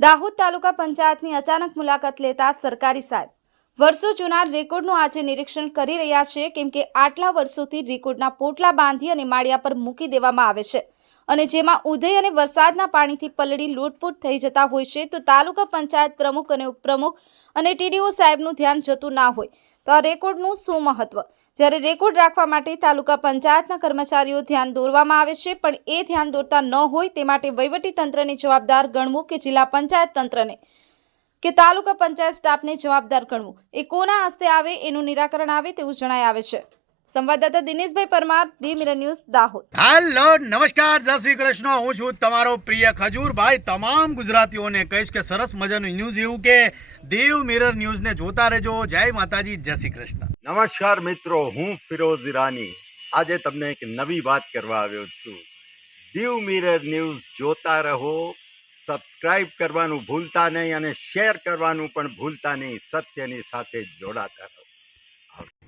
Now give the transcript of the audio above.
દાહોદ તાલુકા પંચાયતની અચાનક મુલાકાત લેતા સરકારી સાહેબ, વર્ષો જૂના રેકોર્ડનું આજે નિરીક્ષણ કરી રહ્યા છે, કેમ કે આટલા વર્ષોથી રેકોર્ડના પોટલા બાંધી અને માળિયા પર મૂકી દેવામાં આવે છે. અને જેમાં ઉદય અને વરસાદના પાણીથી પલળી લૂંટપૂટ થઈ જતા હોય છે, તો તાલુકા પંચાયત પ્રમુખ અને ઉપપ્રમુખ અને ટીડીઓ સાહેબનું ધ્યાન જતું ના હોય, તો આ રેકોર્ડનું શું મહત્વ? જ્યારે રેકોર્ડ રાખવા માટે તાલુકા પંચાયતના કર્મચારીઓ ધ્યાન દોરવામાં આવે છે, પણ એ ધ્યાન દોરતા ન હોય તે માટે વહીવટી તંત્રને જવાબદાર ગણવું કે જિલ્લા પંચાયત તંત્રને? કે તાલુકા પંચાયત સ્ટાફને જવાબદાર ગણવું? એ કોના હસ્તે આવે, એનું નિરાકરણ આવે તેવું જણાય આવે છે. સંવાદદાતા દિનેશભાઈ પરમાર દી મિરર ન્યૂઝ દાહોદ હાલો નમસ્કાર જય શ્રી કૃષ્ણ હું છું તમારો પ્રિય ખજૂરભાઈ તમામ ગુજરાતીઓને કહીશ કે સરસ મજાનું ન્યૂઝ એવું કે દેવ મિરર ન્યૂઝને જોતા રહેજો જય માતાજી જય શ્રી કૃષ્ણ નમસ્કાર મિત્રો હું ફિરોઝ ઈરાની આજે તમને એક નવી વાત કરવા આવ્યો છું દીવ મિરર ન્યૂઝ જોતા રહો સબસ્ક્રાઇબ કરવાનું ભૂલતા નહીં અને શેર કરવાનું પણ ભૂલતા નહીં સત્યની સાથે જોડાતા રહો